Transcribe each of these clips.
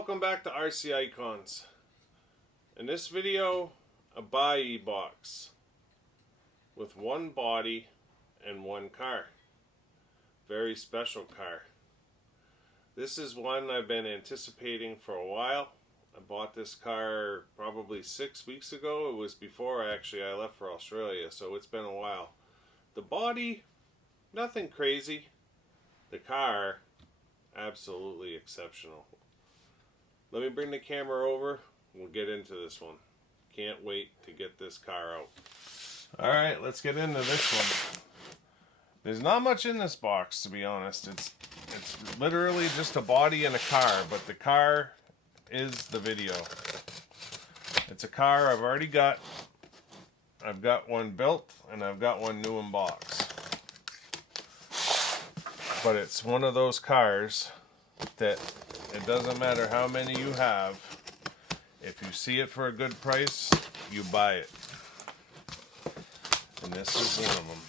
welcome back to RC Icons. In this video, a Buyee box with one body and one car. Very special car. This is one I've been anticipating for a while. I bought this car probably 6 weeks ago. It was before I left for Australia, so it's been a while. The body, nothing crazy. The car, absolutely exceptional. Let me bring the camera over. We'll get into this one. Can't wait to get this car out. Alright, let's get into this one. There's not much in this box, to be honest. It's literally just a body and a car, but the car is the video. It's a car I've already got. I've got one built and I've got one new in box. But it's one of those cars that it doesn't matter how many you have. If you see it for a good price, you buy it. And this is one of them.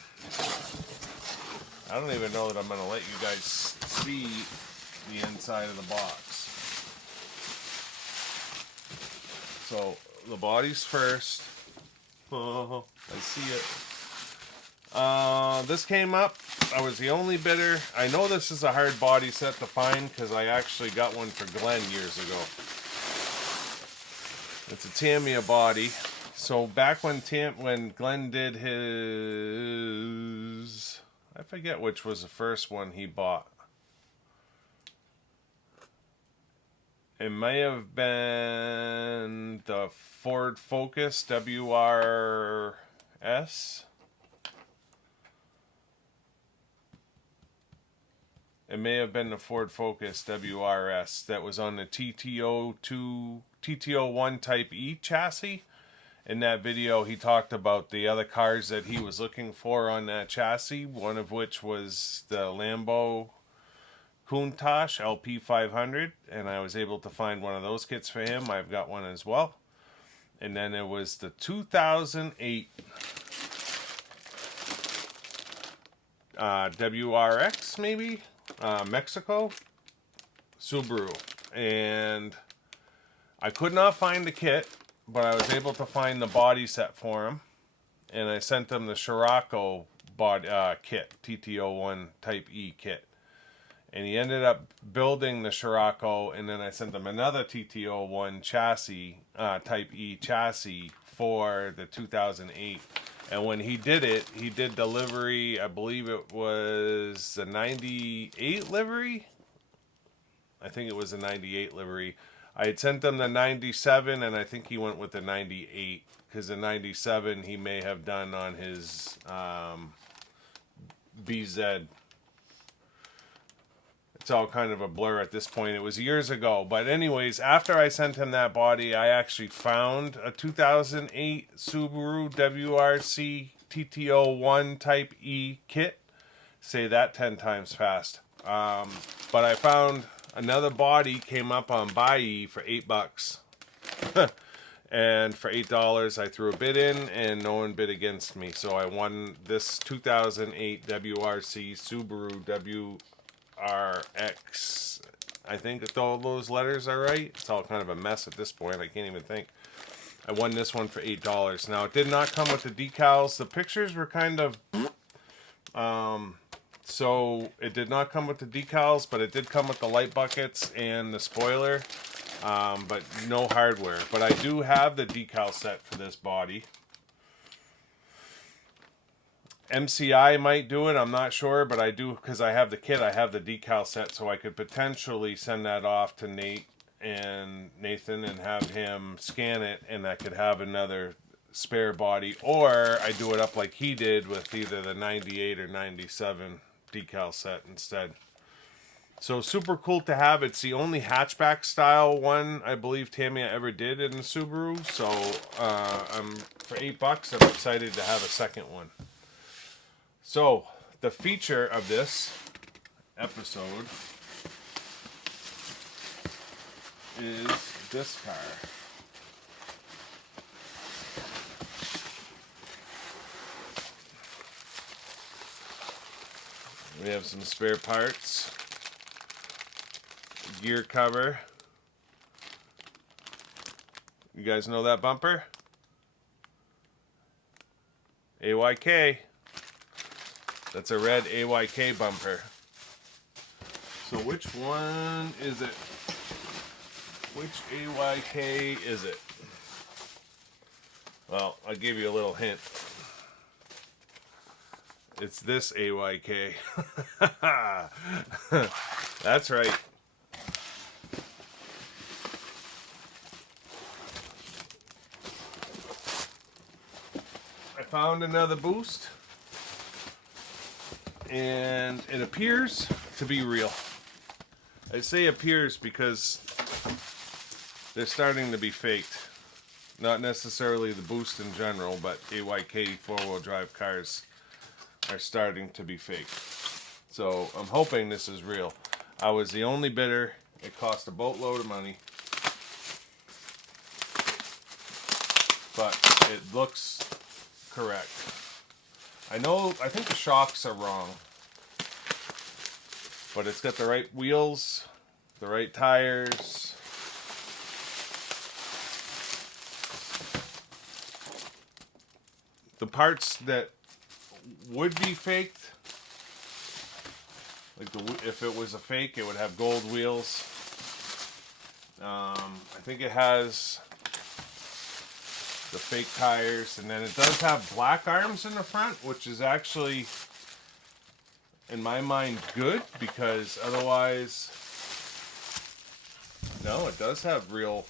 I don't even know that I'm going to let you guys see the inside of the box. So, the body's first. Oh, I see it. This came up. I was the only bidder. I know this is a hard body set to find because I actually got one for Glenn years ago. It's a Tamiya body. So back when Glenn did his, I forget which was the first one he bought. It may have been the Ford Focus WRS. It may have been the Ford Focus WRS that was on the TTO1 Type E chassis. In that video, he talked about the other cars that he was looking for on that chassis, one of which was the Lambo Countach LP500, and I was able to find one of those kits for him. I've got one as well. And then it was the 2008 WRX, maybe? Mexico Subaru, and I could not find the kit, but I was able to find the body set for him, and I sent him the Scirocco body kit, TTO1 Type E kit, and he ended up building the Scirocco, and then I sent him another TTO1 chassis, Type E chassis for the 2008. And when he did it, he did delivery, I believe it was the 98 livery. I think it was the 98 livery. I had sent him the 97, and I think he went with the 98. Because the 97 he may have done on his BZ. It's all kind of a blur at this point. It was years ago. But anyways, after I sent him that body, I actually found a 2008 Subaru WRC TTO1 Type E kit. Say that 10 times fast. But I found another body came up on Buyee for $8. And for $8, I threw a bid in, and no one bid against me. So I won this 2008 WRC Subaru RX. I think if all those letters are right. It's all kind of a mess at this point. I can't even think. I won this one for $8. Now, it did not come with the decals. The pictures were kind of... so, it did not come with the decals, but it did come with the light buckets and the spoiler. But no hardware. But I do have the decal set for this body. MCI might do it, I'm not sure, but I do, because I have the kit, I have the decal set, so I could potentially send that off to Nate and Nathan and have him scan it, and I could have another spare body, or I do it up like he did with either the 98 or 97 decal set instead. So super cool to have. It's the only hatchback style one I believe Tamiya ever did in the Subaru, so for $8 I'm excited to have a second one. So, the feature of this episode is this car. We have some spare parts, gear cover, You guys know that bumper? AYK. That's a red AYK bumper. So which one is it? Which AYK is it? Well, I'll give you a little hint. It's this AYK. That's right. I found another boost, and it appears to be real. I say appears because they're starting to be faked. Not necessarily the boost in general, but AYK four-wheel drive cars are starting to be faked. So I'm hoping this is real. I was the only bidder. It cost a boatload of money. But it looks correct. I think the shocks are wrong. But it's got the right wheels, the right tires. The parts that would be faked, like if it was a fake, it would have gold wheels. I think it has the fake tires, and then it does have black arms in the front, which is actually, in my mind, good, because otherwise, no, it does have real,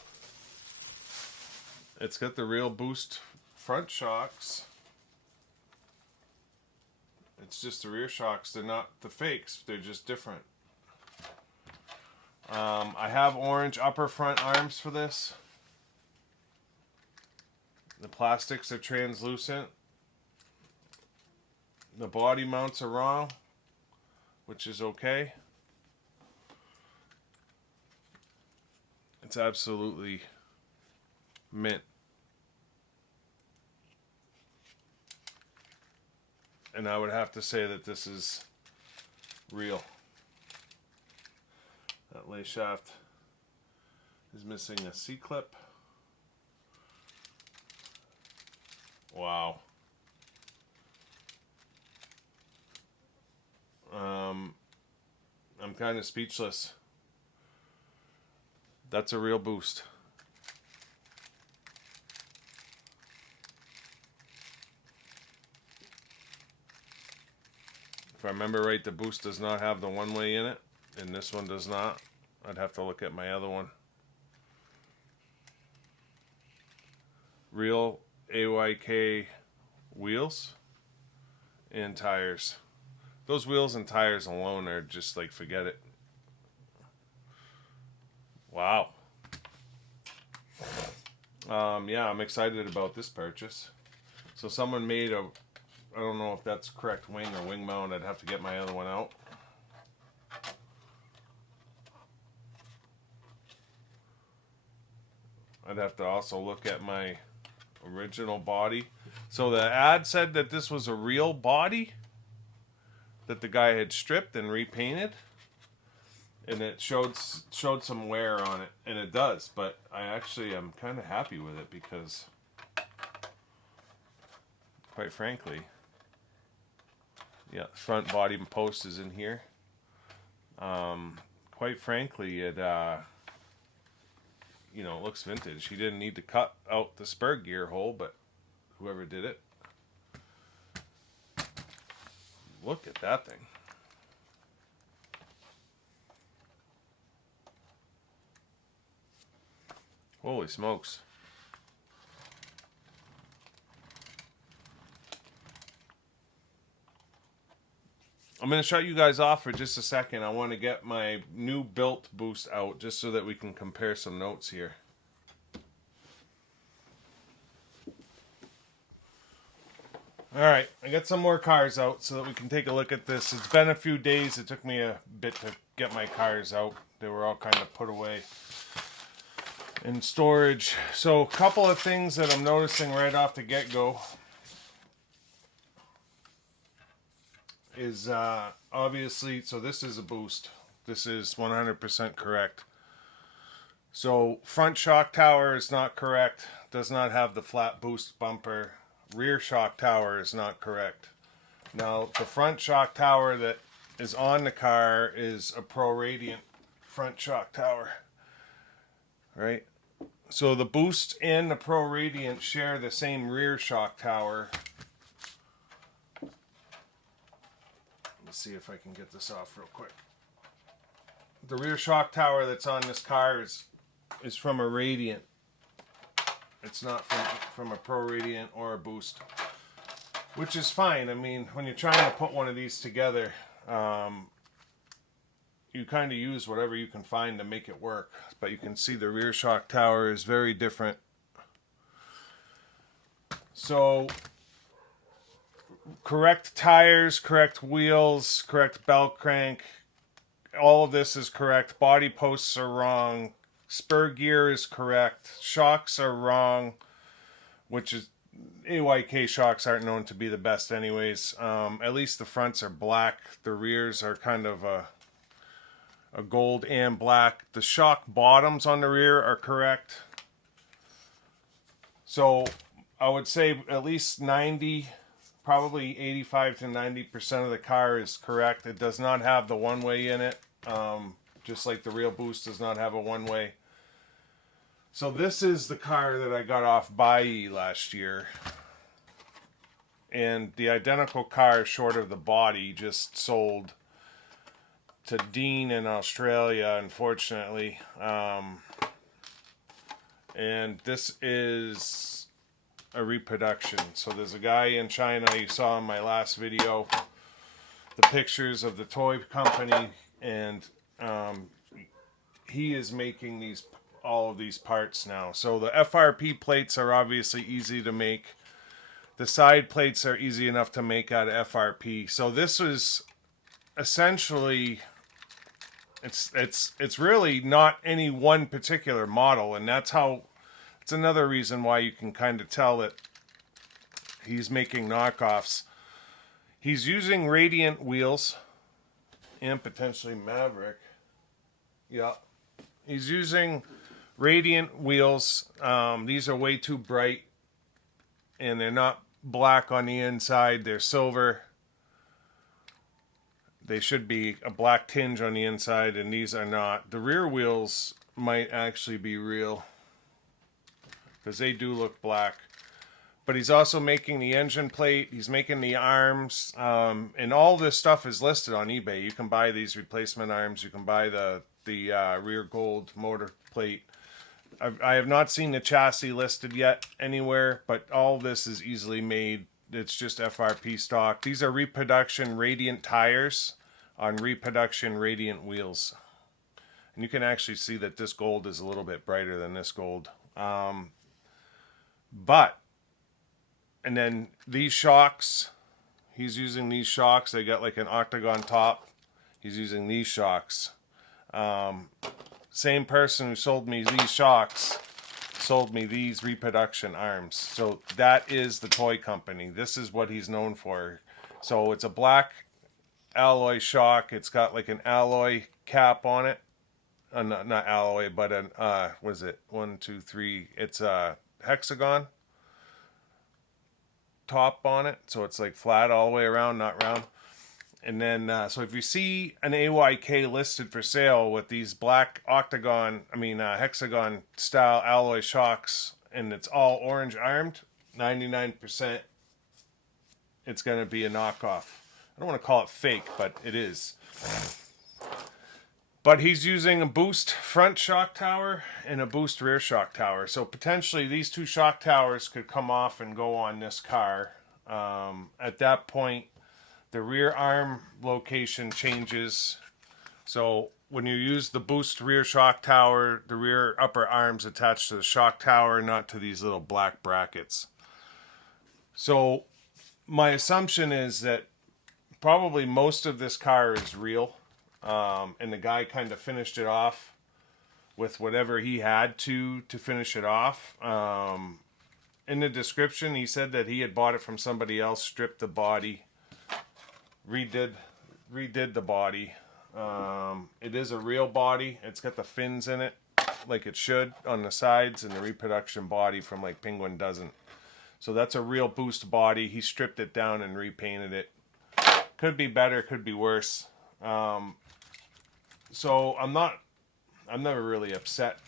it's got the real boost front shocks. It's just the rear shocks. They're not the fakes. They're just different. I have orange upper front arms for this. The plastics are translucent. The body mounts are wrong, which is okay. It's absolutely mint. And I would have to say that this is real. That lay shaft is missing a C-clip. Wow. I'm kind of speechless. That's a real boost. If I remember right, the boost does not have the one-way in it, and this one does not. I'd have to look at my other one. Real AYK wheels and tires. Those wheels and tires alone are just like, forget it. Wow. Yeah, I'm excited about this purchase. So someone made a, I don't know if that's correct wing or wing mount. I'd have to get my other one out. I'd have to also look at my original body. So the ad said that this was a real body that the guy had stripped and repainted, and it showed some wear on it, and it does. But I actually am kind of happy with it because, quite frankly, yeah, front body post is in here. Quite frankly, it you know, it looks vintage. He didn't need to cut out the spur gear hole, but whoever did it. Look at that thing. Holy smokes. I'm going to shut you guys off for just a second. I want to get my new built boost out just so that we can compare some notes here. Alright, I got some more cars out so that we can take a look at this. It's been a few days. It took me a bit to get my cars out. They were all kind of put away in storage. So a couple of things that I'm noticing right off the get-go is obviously, so this is a boost. This is 100% correct. So front shock tower is not correct. Does not have the flat boost bumper. Rear shock tower is not correct. Now the front shock tower that is on the car is a Pro Radiant front shock tower. Right? So the boost and the Pro Radiant share the same rear shock tower. Let's see if I can get this off real quick. The rear shock tower that's on this car is from a Radiant. It's not from a Pro Radiant or a Boost, which is fine. I mean, when you're trying to put one of these together, you kind of use whatever you can find to make it work. But you can see the rear shock tower is very different. So, correct tires, correct wheels, correct belt crank. All of this is correct. Body posts are wrong. Spur gear is correct. Shocks are wrong, which is AYK shocks aren't known to be the best anyways. At least the fronts are black. The rears are kind of a gold and black. The shock bottoms on the rear are correct. So I would say at least 90, probably 85 to 90% of the car is correct. It does not have the one-way in it. Just like the real Boost does not have a one-way. So this is the car that I got off Buyee last year. And the identical car short of the body just sold to Dean in Australia, unfortunately. And this is a reproduction. So there's a guy in China, you saw in my last video, the pictures of the toy company, and he is making all of these parts now. So the FRP plates are obviously easy to make. The side plates are easy enough to make out of FRP. So this is essentially, it's really not any one particular model, and it's another reason why you can kind of tell that he's making knockoffs. He's using Radiant wheels and potentially Maverick. Yeah, he's using Radiant wheels. These are way too bright, and they're not black on the inside. They're silver. They should be a black tinge on the inside, and these are not. The rear wheels might actually be real, because they do look black. But he's also making the engine plate. He's making the arms. And all this stuff is listed on eBay. You can buy these replacement arms. You can buy the rear gold motor plate. I have not seen the chassis listed yet anywhere, but all this is easily made. It's just FRP stock. These are reproduction Radiant tires on reproduction Radiant wheels. And you can actually see that this gold is a little bit brighter than this gold. And then these shocks, he's using these shocks. They got like an octagon top. He's using these shocks. Same person who sold me these shocks sold me these reproduction arms. So that is the toy company. This is what he's known for. So it's a black alloy shock. It's got like an alloy cap on it. Not alloy, but an, what is it? 1, 2, 3. It's a hexagon top on it. So it's like flat all the way around, not round. And then, so if you see an AYK listed for sale with these black hexagon style alloy shocks, and it's all orange armed, 99% it's going to be a knockoff. I don't want to call it fake, but it is. But he's using a Boost front shock tower and a Boost rear shock tower. So potentially these two shock towers could come off and go on this car. At that point, the rear arm location changes. So when you use the Boost rear shock tower, the rear upper arm's attached to the shock tower, not to these little black brackets. So my assumption is that probably most of this car is real. And the guy kind of finished it off with whatever he had to finish it off. In the description, he said that he had bought it from somebody else, stripped the body, redid the body. It is a real body. It's got the fins in it. like it should on the sides, and the reproduction body from like Penguin doesn't. So that's a real boost body. He stripped it down and repainted it. Could be better, could be worse. So I'm never really upset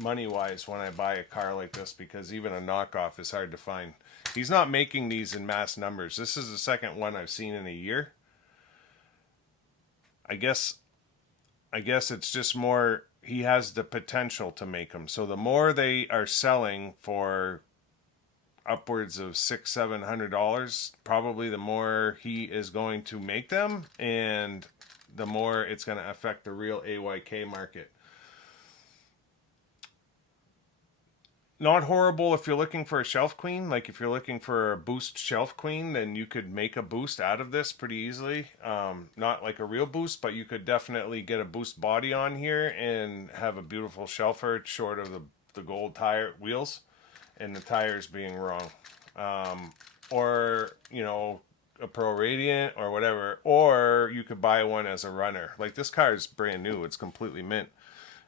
money-wise when I buy a car like this, because even a knockoff is hard to find. He's not making these in mass numbers. This is the second one I've seen in a year. I guess it's just more, he has the potential to make them. So the more they are selling for upwards of $600-700, probably the more he is going to make them, and the more it's going to affect the real AYK market. Not horrible if you're looking for a shelf queen. Like if you're looking for a boost shelf queen, then you could make a boost out of this pretty easily. Not like a real boost, but you could definitely get a boost body on here and have a beautiful shelfer, short of the gold tire wheels and the tires being wrong. Or, you know, a Pro Radiant or whatever. Or you could buy one as a runner. Like this car is brand new. It's completely mint.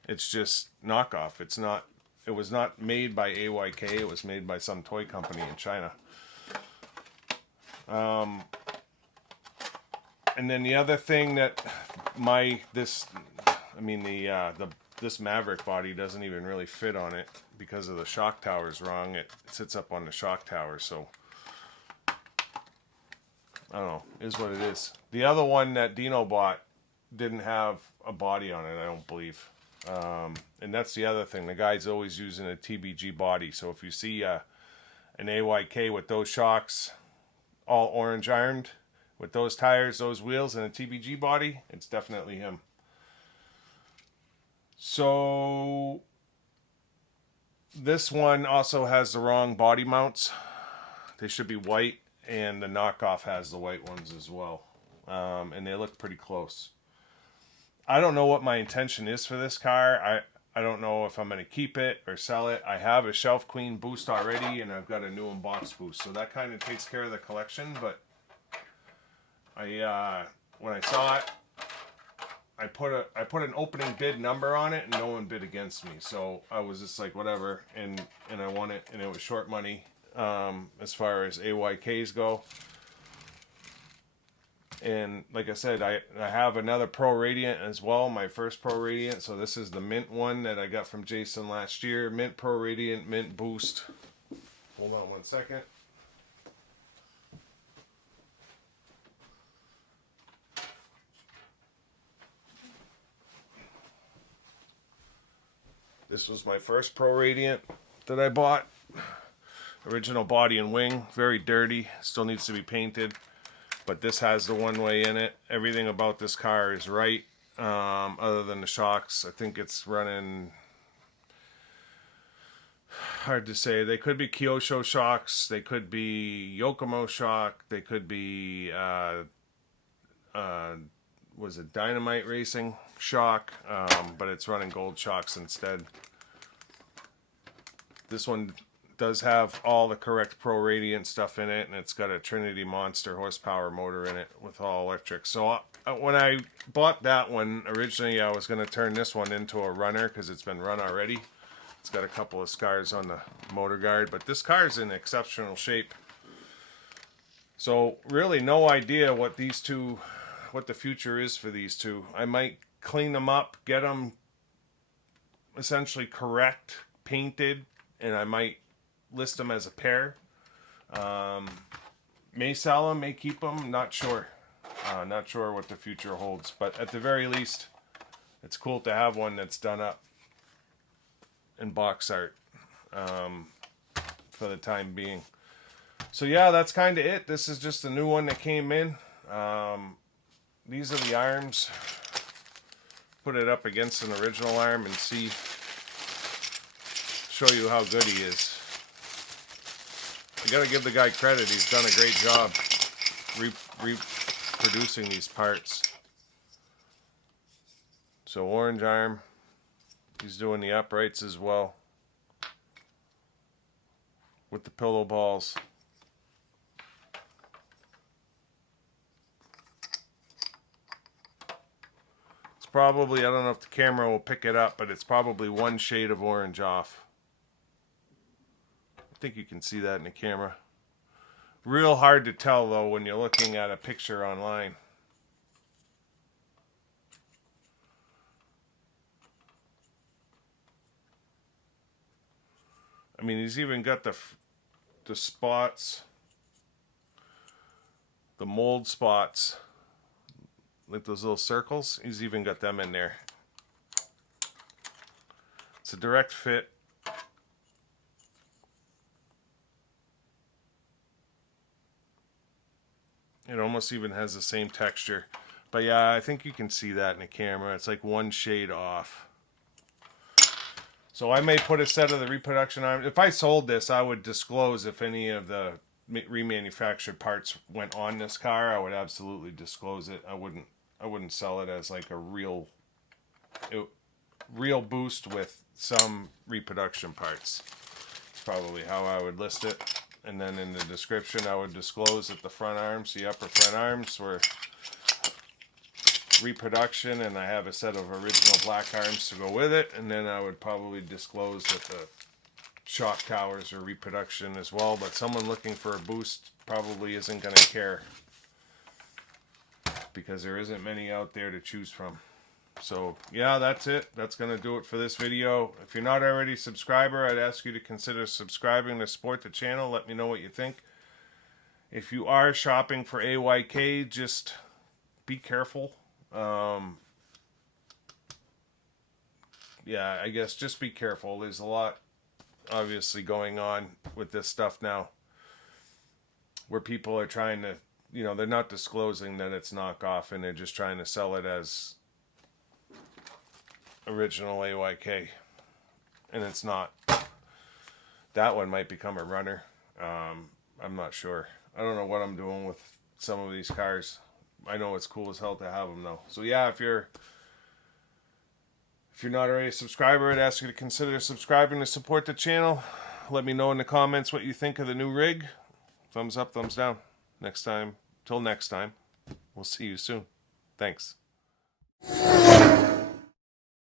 It's just knockoff. It was not made by AYK. It was made by some toy company in China. And then the other thing that this Maverick body doesn't even really fit on it because of the shock tower is wrong. It sits up on the shock tower, so I don't know. It is what it is. The other one that Dino bought didn't have a body on it, I don't believe. And that's the other thing. The guy's always using a TBG body. So if you see an AYK with those shocks, all orange ironed, with those tires, those wheels, and a TBG body, it's definitely him. So this one also has the wrong body mounts. They should be white, and the knockoff has the white ones as well. And they look pretty close. I don't know what my intention is for this car. I don't know if I'm going to keep it or sell it. I have a Shelf Queen boost already, and I've got a new unbox boost. So that kind of takes care of the collection. But when I saw it, I put an opening bid number on it, and no one bid against me. So I was just like, whatever, and I won it, and it was short money as far as AYKs go. And like I said, I have another Pro Radiant as well, my first Pro Radiant. So this is the mint one that I got from Jason last year. Mint Pro Radiant, mint boost. Hold on one second. This was my first Pro Radiant that I bought. Original body and wing, very dirty, still needs to be painted. But this has the one-way in it. Everything about this car is right, other than the shocks. I think it's running, hard to say. They could be Kyosho shocks. They could be Yokomo shock. They could be, was it Dynamite Racing shock? But it's running gold shocks instead. This one does have all the correct Pro Radiant stuff in it, and it's got a Trinity Monster horsepower motor in it with all electric. So when I bought that one, originally I was going to turn this one into a runner because it's been run already. It's got a couple of scars on the motor guard, but this car's in exceptional shape. So really no idea what the future is for these two. I might clean them up, get them essentially correct, painted, and I might list them as a pair. May sell them, may keep them, not sure. Not sure what the future holds, but at the very least, it's cool to have one that's done up in box art for the time being. So yeah, that's kind of it. This is just a new one that came in. These are the arms. Put it up against an original arm and show you how good he is. I gotta give the guy credit. He's done a great job reproducing these parts. So orange arm. He's doing the uprights as well with the pillow balls. It's probably, I don't know if the camera will pick it up, but it's probably one shade of orange off. I think you can see that in the camera. Real hard to tell though when you're looking at a picture online. I mean, he's even got the spots, the mold spots, like those little circles. He's even got them in there. It's a direct fit. It almost even has the same texture. But yeah, I think you can see that in the camera. It's like one shade off. So I may put a set of the reproduction arms. If I sold this, I would disclose if any of the remanufactured parts went on this car. I would absolutely disclose it. I wouldn't sell it as like a real boost with some reproduction parts. It's probably how I would list it. And then in the description, I would disclose that the front arms, the upper front arms, were reproduction, and I have a set of original black arms to go with it. And then I would probably disclose that the shock towers are reproduction as well. But someone looking for a boost probably isn't going to care, because there isn't many out there to choose from. So yeah, that's it. That's going to do it for this video. If you're not already a subscriber, I'd ask you to consider subscribing to support the channel. Let me know what you think. If you are shopping for AYK, just be careful. Yeah, I guess just be careful. There's a lot obviously going on with this stuff now, where people are trying to, you know, they're not disclosing that it's knockoff, and they're just trying to sell it as original AYK, and it's not. That one might become a runner. I'm not sure. I don't know what I'm doing with some of these cars. I know it's cool as hell to have them though. So yeah, if you're not already a subscriber, I'd ask you to consider subscribing to support the channel. Let me know in the comments what you think of the new rig. Thumbs up, thumbs down. Till next time, we'll see you soon. Thanks.